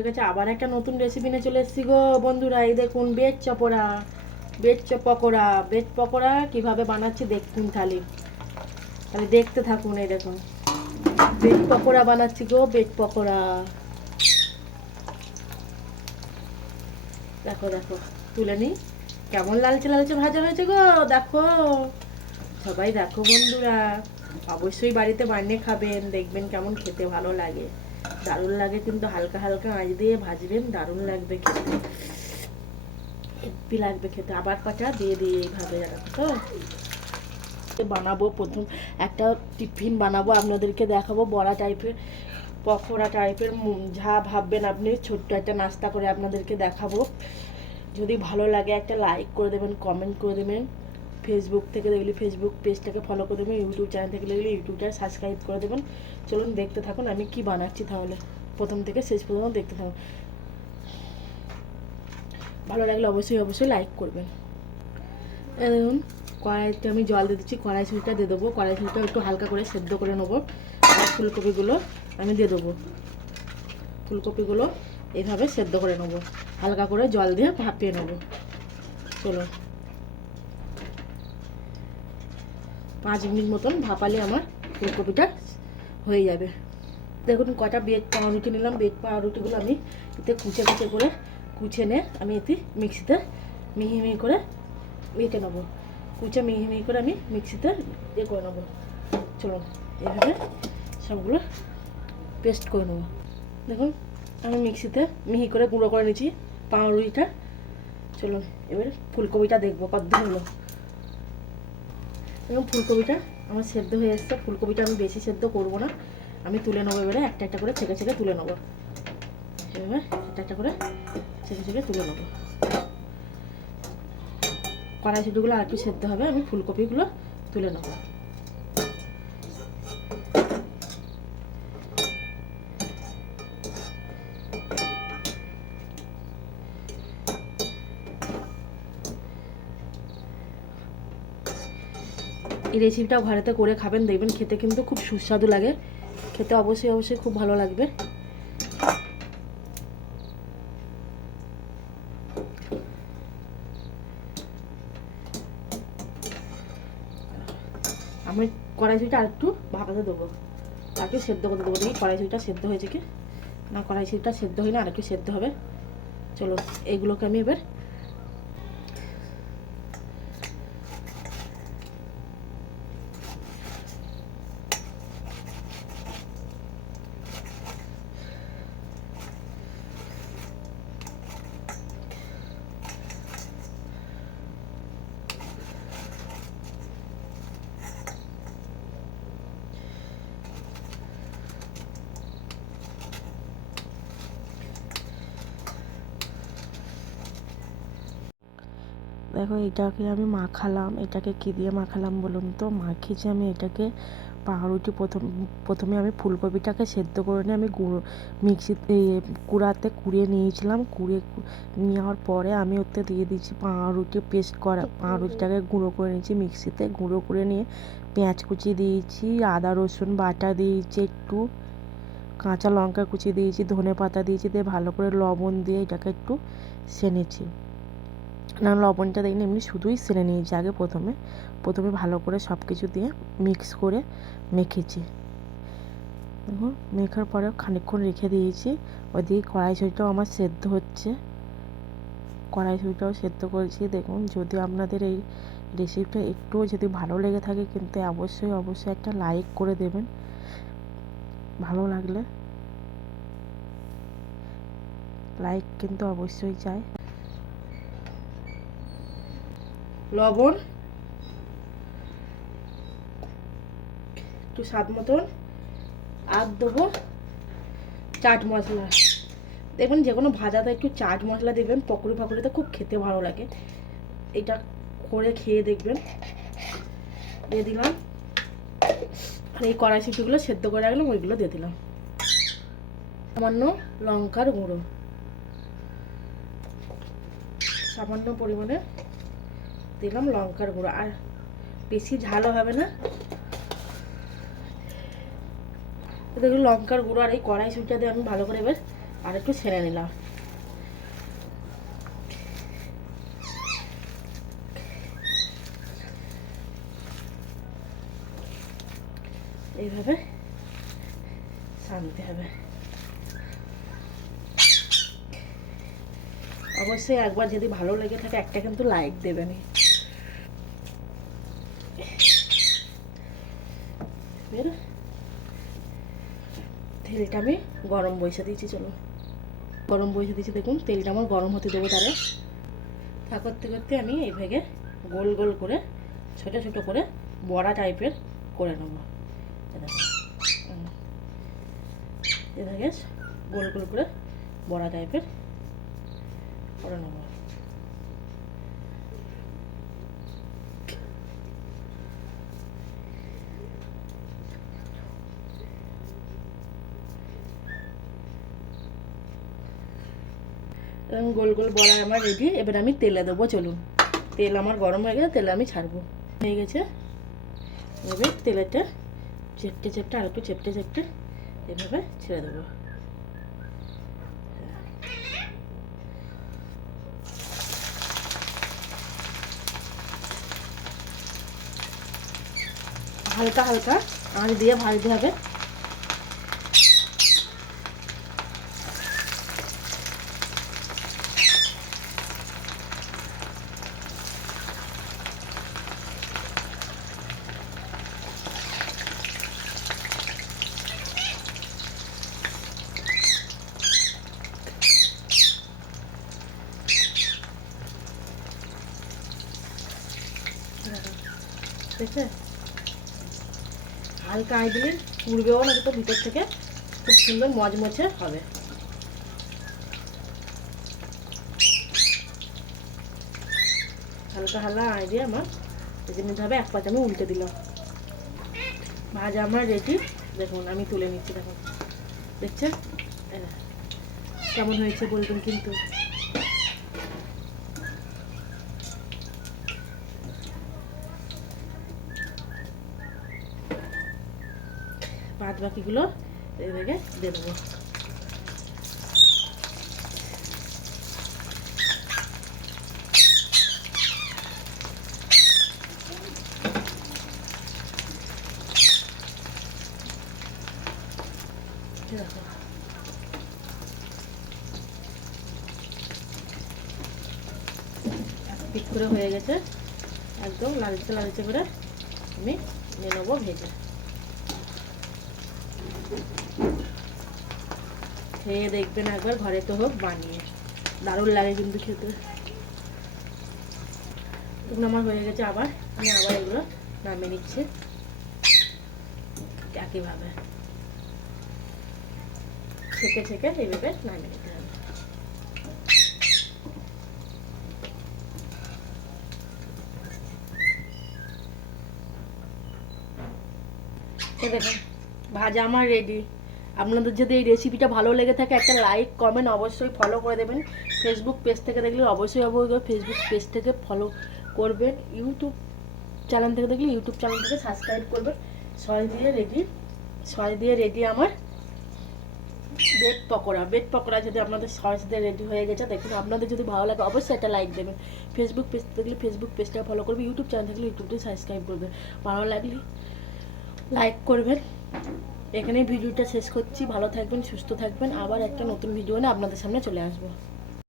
ঠিক আছে, আবার একটা নতুন রেসিপি নিয়ে চলে এসেছি গো বন্ধুরা। এই দেখুন বেড পকোড়া কিভাবে বানাচ্ছি দেখুন, খালি খালি দেখতে থাকুন। এই দেখুন বেড পকোড়া বানাচ্ছি গো, বেড পকোড়া। দেখো দেখো, তুলে নি কেমন লালচে লালচে ভাজা হয়েছে গো, দেখো সবাই দেখো বন্ধুরা। অবশ্যই বাড়িতে বানিয়ে খাবেন, দেখবেন কেমন খেতে ভালো লাগে, দারুণ লাগে। কিন্তু হালকা হালকা আঁচ দিয়ে ভাজবেন, দারুণ লাগবে খেতে, হেব্বি লাগবে খেতে। আবার পাটা দিয়ে দিয়ে এইভাবে রাখো তো। বানাবো প্রথম একটা টিফিন বানাবো, আপনাদেরকে দেখাবো বড়া টাইপের, পকোড়া টাইপের। যা ভাববেন আপনি, ছোট্ট একটা নাস্তা করে আপনাদেরকে দেখাবো। যদি ভালো লাগে একটা লাইক করে দেবেন, কমেন্ট করে দেবেন। ফেসবুক থেকে দেখলে ফেসবুক পেজটাকে ফলো করে দেবেন, ইউটিউব চ্যানেল থেকে দেখলে ইউটিউবটা সাবস্ক্রাইব করে দেবেন। চলুন দেখতে থাকুন আমি কি বানাচ্ছি, তাহলে প্রথম থেকে শেষ পর্যন্ত দেখতে থাকুন। ভালো লাগলে অবশ্যই অবশ্যই লাইক করবেন। দেখুন কড়াইতে আমি জল দিয়ে দিচ্ছি, কড়াইশুঁড়িটা দিয়ে দেবো। কড়াইশুঁড়িটা একটু হালকা করে সেদ্ধ করে নেবো। আর ফুলকপিগুলো আমি দিয়ে দেবো, ফুলকপিগুলো এইভাবে সেদ্ধ করে নেবো, হালকা করে জল দিয়ে ভাপিয়ে নেবো। চলো 5 মিনিট মতন ভাপালে আমার ফুলকপিটা হয়ে যাবে। দেখুন কটা বেড পাউরুটি নিলাম, বেড পাউরুটিগুলো আমি এতে কুচে কুচে করে কুচে নিয়ে আমি এতে মিক্সিতে মিহি মিহি করে বেটে নেবো। কুচে মিহি মিহি করে আমি মিক্সিতে করে নেবো। চলুন এইভাবে সবগুলো পেস্ট করে নেবো। দেখুন আমি মিক্সিতে মিহি করে গুঁড়ো করে নিয়েছি পাউরুটিটা। চলুন এবার ফুলকপিটা দেখবো কত হলো। এবং ফুলকপিটা আমার সেদ্ধ হয়ে এসছে। ফুলকপিটা আমি বেশি সেদ্ধ করবো না, আমি তুলে নেবো। এবারে একটা একটা করে ছেঁকে ছেঁকে তুলে নেবো। এবার একটা একটা করে ছেঁকে ছেঁকে তুলে নেবো। কড়াইশুঁটিগুলো আর একটু সেদ্ধ হবে, আমি ফুলকপিগুলো তুলে নেবো। এই রেসিপিটাও ঘরেতে করে খাবেন, দেখবেন খেতে কিন্তু খুব সুস্বাদু লাগে, খেতে অবশ্যই অবশ্যই খুব ভালো লাগবে। আমি কড়াইশুঁটিটা আর একটু ভাপাতে দেবো, আর একটু সেদ্ধ করতে দেবো। দেখি কড়াইশুঁটিটা সেদ্ধ হয়েছে কি না। কড়াইশুঁটিটা সেদ্ধ হয় না, আর একটু সেদ্ধ হবে। চলো এইগুলোকে আমি এবার দেখো এটাকে আমি মাখালাম। এটাকে কী দিয়ে মাখালাম বলুন তো? মাখিয়েছি আমি এটাকে পাউরুটি। প্রথমে আমি ফুলকপিটাকে সেদ্ধ করে নিয়ে আমি মিক্সিতে কুড়াতে কুড়িয়ে নিয়েছিলাম। কুড়িয়ে নেওয়ার পরে আমি ওতে দিয়ে দিয়েছি পাউরুটি পেস্ট করা। পাউরুটিটাকে গুঁড়ো করে নিয়েছি মিক্সিতে, গুঁড়ো করে নিয়ে পেঁয়াজ কুচি দিয়েছি, আদা রসুন বাটা দিয়েছি, একটু কাঁচা লঙ্কা কুচি দিয়েছি, ধনে পাতা দিয়েছি, দিয়ে ভালো করে লবণ দিয়ে এটাকে একটু সেনেছি। না লবণটা দিইনি, এমনি শুধুই সেরে নিয়েছি আগে। প্রথমে ভালো করে সব কিছু দিয়ে মিক্স করে মেখেছি। দেখুন মেখার পরে খানিকক্ষণ রেখে দিয়েছি। ওইদিকে কড়াইশুঁটিটাও আমার সেদ্ধ হচ্ছে, কড়াইশুঁটিটাও সেদ্ধ করেছি। দেখুন যদি আপনাদের এই রেসিপিটা একটুও যদি ভালো লেগে থাকে কিন্তু অবশ্যই অবশ্যই একটা লাইক করে দেবেন, ভালো লাগলে লাইক কিন্তু অবশ্যই চাই। লবণ একটু স্বাদ মতন, আর দেবো চাট মশলা। দেখবেন যে কোনো ভাজাতে একটু চাট মশলা দেবেন, পকোড়ি ফকোড়িতে খুব খেতে ভালো লাগে। এটা করে খেয়ে দেখবেন। দিয়ে দিলাম, আর এই কড়াইশুঁটিগুলো সেদ্ধ করে রাখলাম ওইগুলো দিয়ে দিলাম। সামান্য লঙ্কার গুঁড়ো, সামান্য পরিমাণে দিলাম লঙ্কার গুঁড়ো, আর বেশি ঝালও হবে না। দেখুন লঙ্কার গুঁড়ো আর এই কড়াইশুঁটিটা দিয়ে আমি ভালো করে এবার আর একটু ছেড়ে নিলাম। এইভাবে ছানতে হবে। অবশ্যই একবার যদি ভালো লেগে থাকে একটা কিন্তু লাইক দেবেন। তেলটা আমি গরম বসে দিয়েছি, চলো গরম বসে দিয়েছি, দেখুন তেলটা আমার গরম হতে দেবো। তারে তা করতে করতে আমি এইভাবে গোল গোল করে ছোট ছোট করে বড়া টাইপের করে নেবো। এভাবে গোল গোল করে বড়া টাইপের করে নেবো। গোল গোল বড়া আমার রেডি। এবার আমি তেলে দেবো, চলুন। তেল আমার গরম হয়ে গেছে, তেলে আমি ছাড়বো। হয়ে গেছে, এবার তেলেটা চেপটে চেপটে আর একটু চেপটে চেপটে এভাবে ছেড়ে দেবো। হালকা হালকা আঁচ দিয়ে ভাজতে হবে। দেখছে, হালকা আঁচ দিলে পুড়বেও না, তো ভিতর থেকে খুব সুন্দর মচমচে হবে। হালকা হালকা আঁচ দিয়ে আমার ভেজে নিতে হবে। এক পাঁচ আমি উল্টে দিলাম। ভাজা আমার রেডি, দেখুন আমি তুলে নিচ্ছি। দেখুন, দেখছেন কেমন হয়েছে বলবেন কিন্তু। বাদ বাকিগুলো এদিকে দিয়ে দেবো। দেখো পিক করে হয়ে গেছে, একদম লালচে লালচে করে আমি নিয়ে নেবো ভেজে। খেয়ে দেখবেন একবার, ঘরে তো হোক বানিয়ে, দারুণ লাগে কিন্তু খেতে। তখন আমার হয়ে গেছে, আবার আমি আবার এগুলো নামিয়ে নিচ্ছি একইভাবে ছেঁকে ছেঁকে এইভাবে নামিয়ে নিতে হবে। দেখুন ভাজা আমার রেডি। আপনাদের যদি এই রেসিপিটা ভালো লেগে থাকে একটা লাইক কমেন্ট অবশ্যই ফলো করে দেবেন। ফেসবুক পেজ থেকে দেখলে অবশ্যই ফেসবুক পেজ থেকে ফলো করবেন। ইউটিউব চ্যানেল থেকে দেখলে ইউটিউব চ্যানেল থেকে সাবস্ক্রাইব করবেন। সস দিয়ে রেডি আমার ব্রেড পকোড়া যদি আপনাদের সস দিয়ে রেডি হয়ে গেছে। দেখুন আপনাদের যদি ভালো লাগে অবশ্যই একটা লাইক দেবেন। ফেসবুক পেজ দেখলে ফেসবুক পেজটা ফলো করবে, ইউটিউব চ্যানেল থাকলে ইউটিউবটা সাবস্ক্রাইব করবে। ভালো লাগলে লাইক করবেন। এখানেই ভিডিওটা শেষ করছি। ভালো থাকবেন, সুস্থ থাকবেন। আবার একটা নতুন ভিডিও নিয়ে আপনাদের সামনে চলে আসবো।